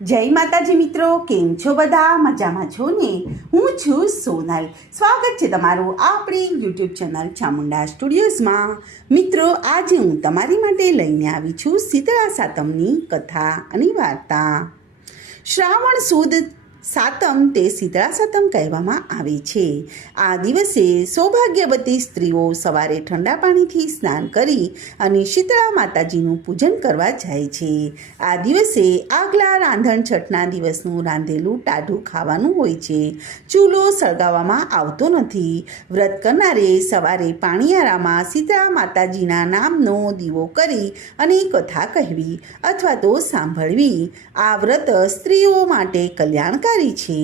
જય માતાજી મિત્રો, કેમ છો બધા? મજામાં છો ને? હું છું સોનલ. સ્વાગત છે તમારું આપણી યુટ્યુબ ચેનલ ચામુંડા સ્ટુડિયોઝમાં. મિત્રો, આજે હું તમારી માટે લઈને આવી છું શીતળા સાતમની કથા અને વાર્તા. શ્રાવણ સુદ સાતમ તે શીતળા સાતમ કહેવામાં આવે છે. આ દિવસે સૌભાગ્યવતી સ્ત્રીઓ સવારે ઠંડા પાણીથી સ્નાન કરી અને શીતળા માતાજીનું પૂજન કરવા જાય છે. આ દિવસે આગલા રાંધણ છઠના દિવસનું રાંધેલું ટાઢું ખાવાનું હોય છે. ચૂલો સળગાવવામાં આવતો નથી. વ્રત કરનારે સવારે પાણીયારામાં શીતળા માતાજીના નામનો દીવો કરી અને કથા કહેવી અથવા તો સાંભળવી. આ વ્રત સ્ત્રીઓ માટે કલ્યાણકારી છે.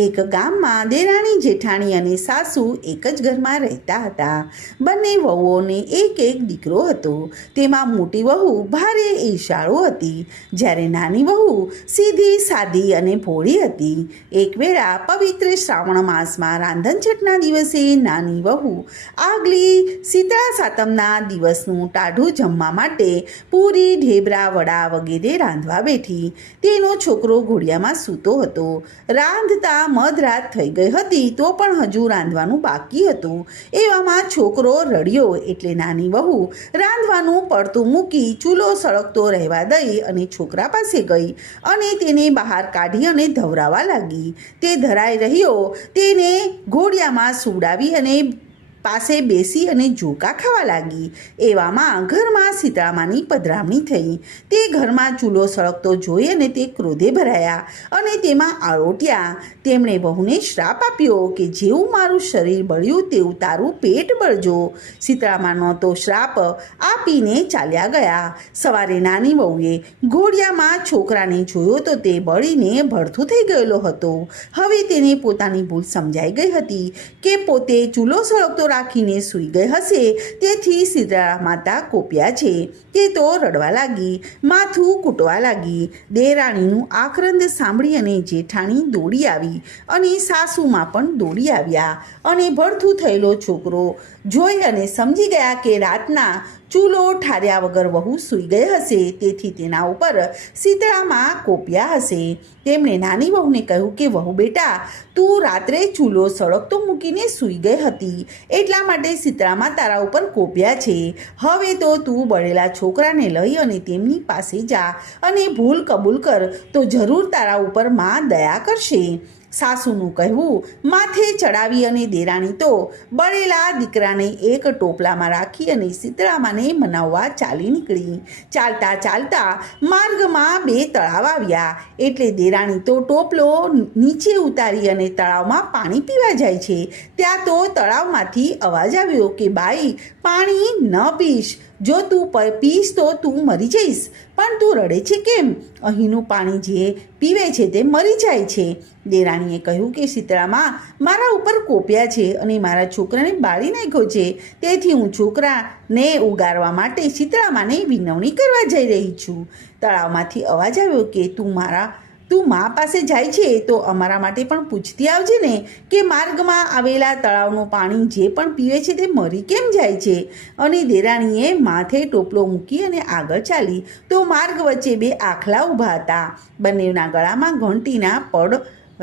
એક ગામમાં દેરાણી જેઠાણી અને સાસુ એક જ ઘરમાં રહેતા હતા. બંને વહુઓને એક એક દીકરો હતો. તેમાં મોટી વહુ ભારે ઈર્ષાળુ હતી, જ્યારે નાની વહુ સીધી સાદી અને ભોળી હતી. એક વેળા પવિત્ર શ્રાવણ માસમાં રાંધણછઠના દિવસે નાની વહુ આગલી શીતળા સાતમના દિવસનું ટાઢું જમવા માટે પૂરી, ઢેબરા, વડા વગેરે રાંધવા બેઠી. તેનો છોકરો ઘોડિયામાં સૂતો હતો. રાંધતા મધરાત થઈ ગઈ હતી તો પણ હજુ રાંધવાનું બાકી હતું. એવામાં છોકરો રડ્યો એટલે નાની વહુ રાંધવાનું પડતું મૂકી ચૂલો સળગતો રહેવા દઈ અને છોકરા પાસે ગઈ અને તેને બહાર કાઢી અને ધવરાવા લાગી. તે ધરાઈ રહ્યો તેને ઘોડિયામાં સુવડાવી અને પાસે બેસી અને ઝોકા ખાવા લાગી. એવામાં ઘરમાં શીતળામાની પધરામણી થઈ. તે ઘરમાં ચૂલો સળગતો જોઈ અને તે ક્રોધે ભરાયા અને તેમાં આળોટ્યા. તેમણે વહુને શ્રાપ આપ્યો કે જેવું મારું શરીર બળ્યું તેવું તારું પેટ બળજો. શીતળામાનો તો શ્રાપ આપીને ચાલ્યા ગયા. સવારે નાની વહુએ ઘોડિયામાં છોકરાને જોયો તો તે બળીને ભડથું થઈ ગયેલો હતો. હવે તેને પોતાની ભૂલ સમજાઈ ગઈ હતી કે પોતે ચૂલો સળગતો રાખીને સૂઈ ગઈ હશે, તેથી શીતળા માતા કોપ્યા છે. તે તો રડવા લાગી, માથું કૂટવા લાગી. દેરાણીનું આક્રંદ સાંભળી અને જેઠાણી દોડી આવી અને સાસુમાં પણ દોડી આવ્યા અને ભડથું થયેલો છોકરો જોઈ અને સમજી ગયા કે રાતના ચૂલો ઠાર્યા વગર વહુ સૂઈ ગઈ હશે, તેથી તેના ઉપર શીતળામાં કોપ્યા હશે. તેમણે નાની વહુને કહ્યું કે વહુ બેટા, તું રાત્રે ચૂલો સળગતો મૂકીને સૂઈ ગઈ હતી, એટલા માટે શીતળામાં તારા ઉપર કોપ્યા છે. હવે તો તું બળેલા છોકરાને લઈ અને તેમની પાસે જા અને ભૂલ કબૂલ કર, તો જરૂર તારા ઉપર માં દયા કરશે. સાસુનું કહેવું માથે ચડાવી અને દેરાણી તો બળેલા દીકરાને એક ટોપલામાં રાખી અને શીતળામાને મનાવવા ચાલી નીકળી. ચાલતા ચાલતા માર્ગમાં 2 તળાવ આવ્યા એટલે દેરાણી તો ટોપલો નીચે ઉતારી અને તળાવમાં પાણી પીવા જાય છે. ત્યાં તો તળાવમાંથી અવાજ આવ્યો કે બાઈ, પાણી ન પીશ. જો તું પીશ તો તું મરી જઈશ. પણ તું રડે છે કેમ? અહીંનું પાણી જે પીવે છે તે મરી જાય છે. દેરાણીએ કહ્યું કે શીતળામાં મારા ઉપર કોપ્યા છે અને મારા છોકરાને બાળી નાખ્યો છે, તેથી હું છોકરાને ઉગારવા માટે શીતળામાને વિનવણી કરવા જઈ રહી છું. તળાવમાંથી અવાજ આવ્યો કે તું મા પાસે જાય છે તો અમારા માટે પણ પૂછતી આવજે ને કે માર્ગમાં આવેલા તળાવનું પાણી જે પણ પીવે છે તે મરી કેમ જાય છે. અને દેરાણીએ માથે ટોપલો મૂકી અને આગળ ચાલી તો માર્ગ વચ્ચે 2 આખલા ઊભા હતા. બંનેના ગળામાં ઘંટીના પડ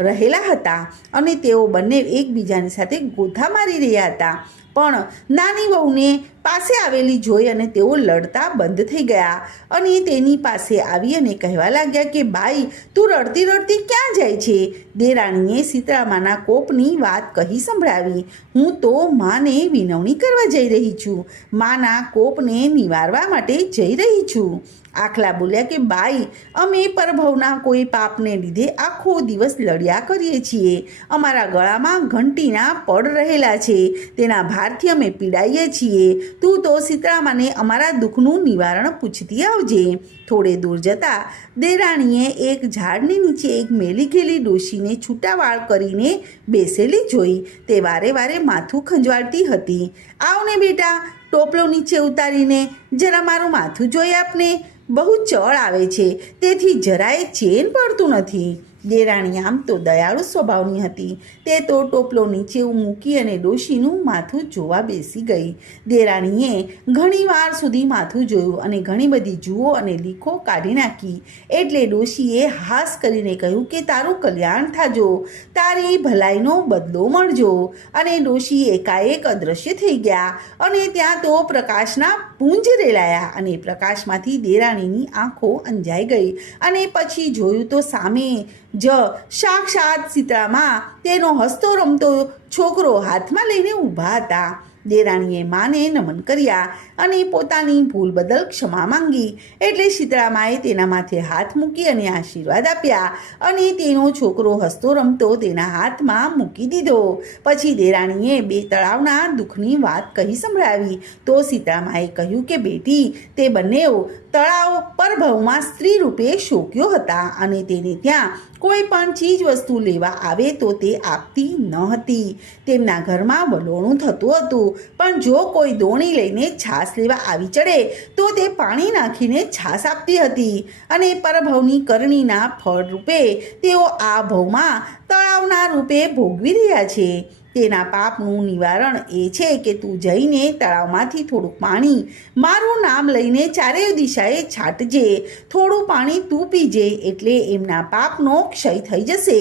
રહેલા હતા અને તેઓ બંને એકબીજાની સાથે ગોથા મારી રહ્યા હતા. પણ નાની વહુને પાસે આવેલી જોઈ અને તેઓ લડતા બંધ થઈ ગયા અને તેની પાસે આવી અને કહેવા લાગ્યા કે બાઈ, તું રડતી રડતી ક્યાં જાય છે? દેરાણીએ શીતળામાના કોપની વાત કહી સંભળાવી. હું તો માને વિનવણી કરવા જઈ રહી છું, માના કોપને નિવારવા માટે જઈ રહી છું. આખલા બોલ્યા કે બાઈ, અમે પરભવના કોઈ પાપને લીધે આખો દિવસ લડ્યા કરીએ છીએ. અમારા ગળામાં ઘંટીના પડ રહેલા છે, તેના ભારથી અમે પીડાઈએ છીએ. તું તો શીતળામાને અમારા દુઃખનું નિવારણ પૂછતી આવજે. થોડે દૂર જતાં દેરાણીએ એક ઝાડની નીચે એક મેલી ગયેલી ડોશીને છૂટા વાળ કરીને બેસેલી જોઈ. તે વારે વારે માથું ખંજવાળતી હતી. આવને બેટા, ટોપલો નીચે ઉતારીને જરા મારું માથું જોઈ આપને. બહુ ચળ આવે છે, તેથી જરાય ચેન પડતું નથી. દેરાણી આમ તો દયાળુ સ્વભાવની હતી. તે તો ટોપલો નીચે મૂકી અને ડોશીનું માથું જોવા બેસી ગઈ. દેરાણીએ ઘણી વાર સુધી માથું જોયું અને ઘણી બધી જુઓ અને લીખો કાઢી નાખી. એટલે ડોશીએ હાસ કરીને કહ્યું કે તારું કલ્યાણ થાજો, તારી ભલાઈનો બદલો મળજો. અને ડોશી એકાએક અદૃશ્ય થઈ ગયા અને ત્યાં તો પ્રકાશના પુંજ રેલાયા અને પ્રકાશમાંથી દેરાણીની આંખો અંજાઈ ગઈ. અને પછી જોયું તો સામે જ સાક્ષાત સીતામાં તેનો હસતો રમતો છોકરો હાથમાં લઈને ઊભા હતા. દેરાણીએ માને નમન કર્યા અને પોતાની ભૂલ બદલ ક્ષમા માંગી. એટલે શીતળામાએ તેના માથે હાથ મૂકી અને આશીર્વાદ આપ્યા અને તેનો છોકરો હસતો રમતો તેના હાથમાં મૂકી દીધો. પછી દેરાણીએ બે તળાવના દુઃખની વાત કહી સંભળાવી. તો શીતળામાએ કહ્યું કે બેટી, તે બંને તળાવ પરભવમાં સ્ત્રી રૂપે શોક્યો હતા અને તેને ત્યાં કોઈ પણ ચીજ વસ્તુ લેવા આવે તો તે આપતી ન હતી. તેમના ઘરમાં વલોણું થતું હતું, પણ જો કોઈ દોણી લઈને છાશ લેવા આવી ચડે તો તે પાણી નાખીને છાશ આપતી હતી. અને પરભવની કરણીના ફળ રૂપે તેઓ આ ભવમાં તળાવના રૂપે ભોગવી રહ્યા છે. તેના પાપનું નિવારણ એ છે કે તું જઈને તળાવમાંથી થોડુંક પાણી મારું નામ લઈને ચારે દિશાએ છાંટજે. થોડું પાણી તું પીજે એટલે એમના પાપનો ક્ષય થઈ જશે.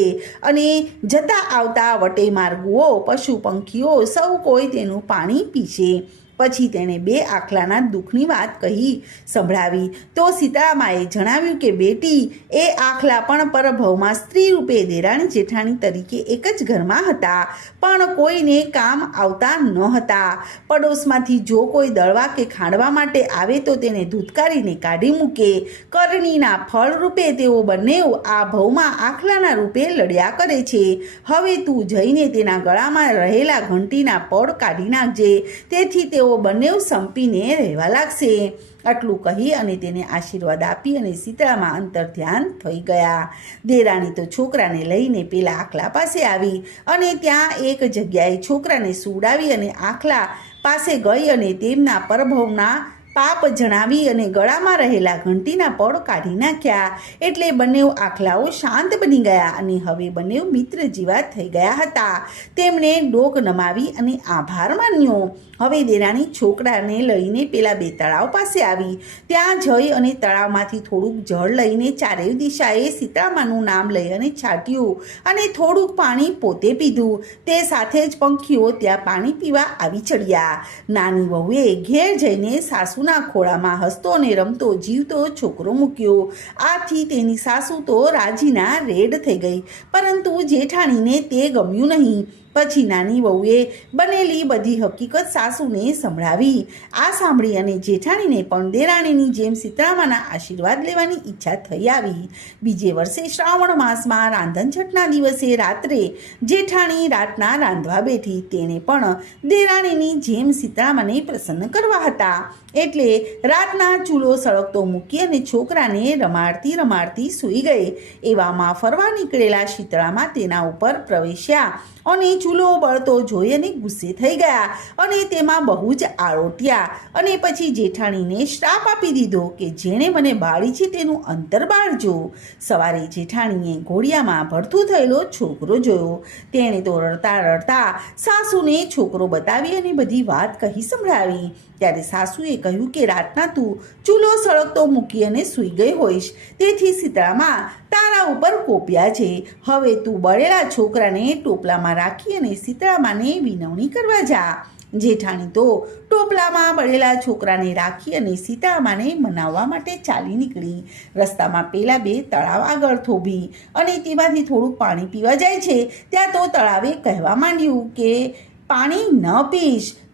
અને જતા આવતા વટે માર્ગુઓ, પશુ પંખીઓ સૌ કોઈ તેનું પાણી પીશે. પછી તેણે બે આખલાના દુઃખની વાત કહી સંભળાવી. તો સીતામાએ જણાવ્યું કે બેટી, એ આખલા પણ પરભવમાં સ્ત્રી રૂપે દેરાણી જેઠાણી તરીકે એક જ ઘરમાં હતા, પણ કોઈને કામ આવતા ન હતા. પડોશમાંથી જો કોઈ દળવા કે ખાંડવા માટે આવે તો તેને ધૂતકારીને કાઢી મૂકે. કરણીના ફળ રૂપે તેઓ બંને આ ભવમાં આખલાના રૂપે લડ્યા કરે છે. હવે તું જઈને તેના ગળામાં રહેલા ઘંટીના પડ કાઢી નાખજે, તેથી તેઓ બંને સંપીને રહેવા લાગશે. આટલું કહી અને તેને આશીર્વાદ આપી અને શીતળામાં અંતર ધ્યાન થઈ ગયા. દેરાણી તો છોકરાને લઈને પેલા આખલા પાસે આવી અને ત્યાં એક જગ્યાએ છોકરાને સુવડાવી અને આખલા પાસે ગઈ અને તેમના પરભવના પાપ જણાવી અને ગળામાં રહેલા ઘંટીના પડ કાઢી નાખ્યા. એટલે બંને આખલાઓ શાંત બની ગયા અને હવે બંને મિત્ર જેવા થઈ ગયા હતા. તેમણે ડોક નમાવી અને આભાર માન્યો. હવે દેરાણી છોકરાને લઈને પેલા બે તળાવ પાસે આવી. ત્યાં જઈ અને તળાવમાંથી થોડુંક જળ લઈને ચારેય દિશાએ સીતામાનું નામ લઈ અને છાંટ્યું અને થોડુંક પાણી પોતે પીધું. તે સાથે જ પંખીઓ ત્યાં પાણી પીવા આવી ચડ્યા. નાની વહુએ ઘેર જઈને સાસુના ખોળામાં હસતો અને રમતો જીવતો છોકરો મૂક્યો. આથી તેની સાસુ તો રાજીના રેડ થઈ ગઈ, પરંતુ જેઠાણીને તે ગમ્યું નહીં. પછી નાની વહુએ બનેલી બધી હકીકત સાસુને સંભળાવી. આ સાંભળી અને જેઠાણીને પણ દેરાણીની જેમ સીતળામાના આશીર્વાદ લેવાની ઈચ્છા થઈ આવી. બીજે વર્ષે શ્રાવણ માસમાં રાંધણછઠના દિવસે રાત્રે જેઠાણી રાતના રાંધવા બેઠી. તેને પણ દેરાણીની જેમ સીતળામાને પ્રસન્ન કરવા હતા. એટલે રાતના ચૂલો સળગતો મૂકી અને છોકરાને રમાડતી રમાડતી સૂઈ ગઈ. એવામાં ફરવા નીકળેલા શીતળામાં તેના ઉપર પ્રવેશ્યા અને ચૂલો બળતો જોઈ અને ગુસ્સે થઈ ગયા અને તેમાં બહુ જ આળોટ્યા. અને પછી જેઠાણીને શ્રાપ આપી દીધો કે જેણે મને બાળી છે તેનું અંતર બાળજો. સવારે જેઠાણીએ ઘોડિયામાં ભડથું થયેલો છોકરો જોયો. તેણે તો રડતા રડતા સાસુને છોકરો બતાવી અને બધી વાત કહી સંભળાવી. ત્યારે સાસુએ કહ્યું કે રાતના તું ચૂલો સળગતો મૂકી અને સૂઈ ગઈ હોઈશ, તેથી સીતળામાં તારા ઉપર કોપ્યા છે. હવે તું બળેલા છોકરાને ટોપલામાં રાખી અને સીતળામાને વિનવણી કરવા જા. જેઠાણી તો ટોપલામાં બળેલા છોકરાને રાખી અને સીતળામાને મનાવવા માટે ચાલી નીકળી. રસ્તામાં પેલા બે તળાવ આગળ થોભી અને તેમાંથી થોડુંક પાણી પીવા જાય છે. ત્યાં તો તળાવે કહેવા માંડ્યું કે પાણી ન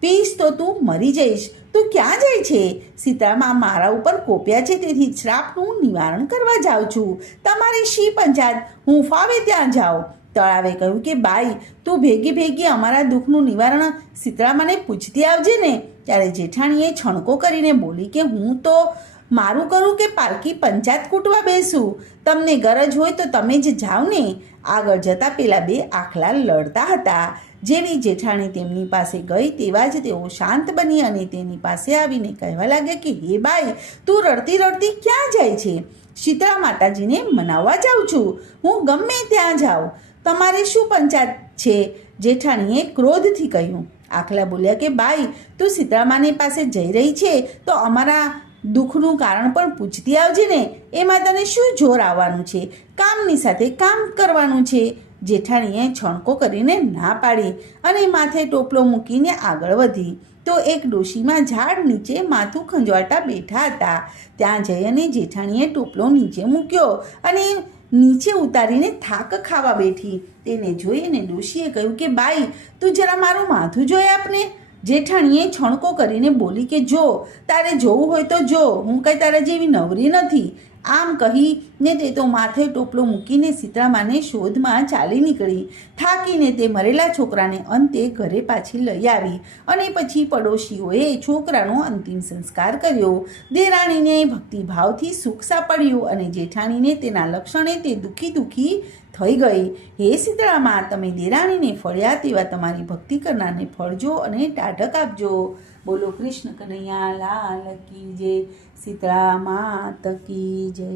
પીશ તો તું મરી જઈશ. તું ક્યાં જાય છે? સીતામાં મારા ઉપર કોપ્યા છે, તેથી શ્રાપનું નિવારણ કરવા જાઉં છું. તમારી શી પંચાયત, હું ફાવે ત્યાં જાઉં. તળાવે કહ્યું કે બાઈ, તું ભેગી ભેગી અમારા દુઃખનું નિવારણ સીતળામાને પૂછતી આવજે ને. ત્યારે જેઠાણીએ છણકો કરીને બોલી કે હું તો મારું કરું કે પારકી પંચાયત કૂટવા બેસું? તમને ગરજ હોય તો તમે જ જાઓ ને. આગળ જતાં પેલા બે આખલા લડતા હતા. જેવી જેઠાણી તેમની પાસે ગઈ તેવા જ તેઓ શાંત બની અને તેની પાસે આવીને કહેવા લાગ્યા કે હે બાઈ, તું રડતી રડતી ક્યાં જાય છે? શીતળા માતાજીને મનાવવા જાઉં છું. હું ગમે ત્યાં જાઉં, તમારે શું પંચાયત છે? જેઠાણીએ ક્રોધથી કહ્યું. આખલા બોલ્યા કે બાઈ, તું શીતળામાની પાસે જઈ રહી છે તો અમારા દુઃખનું કારણ પણ પૂછતી આવજે ને. એમાં તને શું જોર આવવાનું છે? કામની સાથે કામ કરવાનું છે. જેઠાણીએ છણકો કરીને ના પાડી અને માથે ટોપલો મૂકીને આગળ વધી તો એક ડોશીમાં ઝાડ નીચે માથું ખંજવાળતા બેઠા હતા. ત્યાં જઈ અને જેઠાણીએ ટોપલો નીચે મૂક્યો અને નીચે ઉતારીને થાક ખાવા બેઠી. તેને જોઈને ડોશીએ કહ્યું કે બાઈ, તું જરા મારું માથું જોઈ આપને. જેઠાણીએ છણકો કરીને બોલી કે જો તારે જોવું હોય તો જો, હું કંઈ તારા જેવી નવરી નથી. આમ કહીને તે તો માથે ટોપલો મૂકીને શીતળામાને શોધમાં ચાલી નીકળી. થાકીને તે મરેલા છોકરાને અંતે ઘરે પાછી લઈ આવી અને પછી પડોશીઓએ છોકરાનો અંતિમ સંસ્કાર કર્યો. દેરાણીને ભક્તિભાવથી સુખ સાંપડ્યું અને જેઠાણીને તેના લક્ષણે તે દુઃખી થઈ ગઈ. હે શીતળામા, તમે દેરાણીને ફળ્યા તેવા તમારી ભક્તિ કરનારને ફળજો અને ટાઢક આપજો. બોલો કૃષ્ણ કનૈયા લાલ કી જય. શીતળા માત કી જય.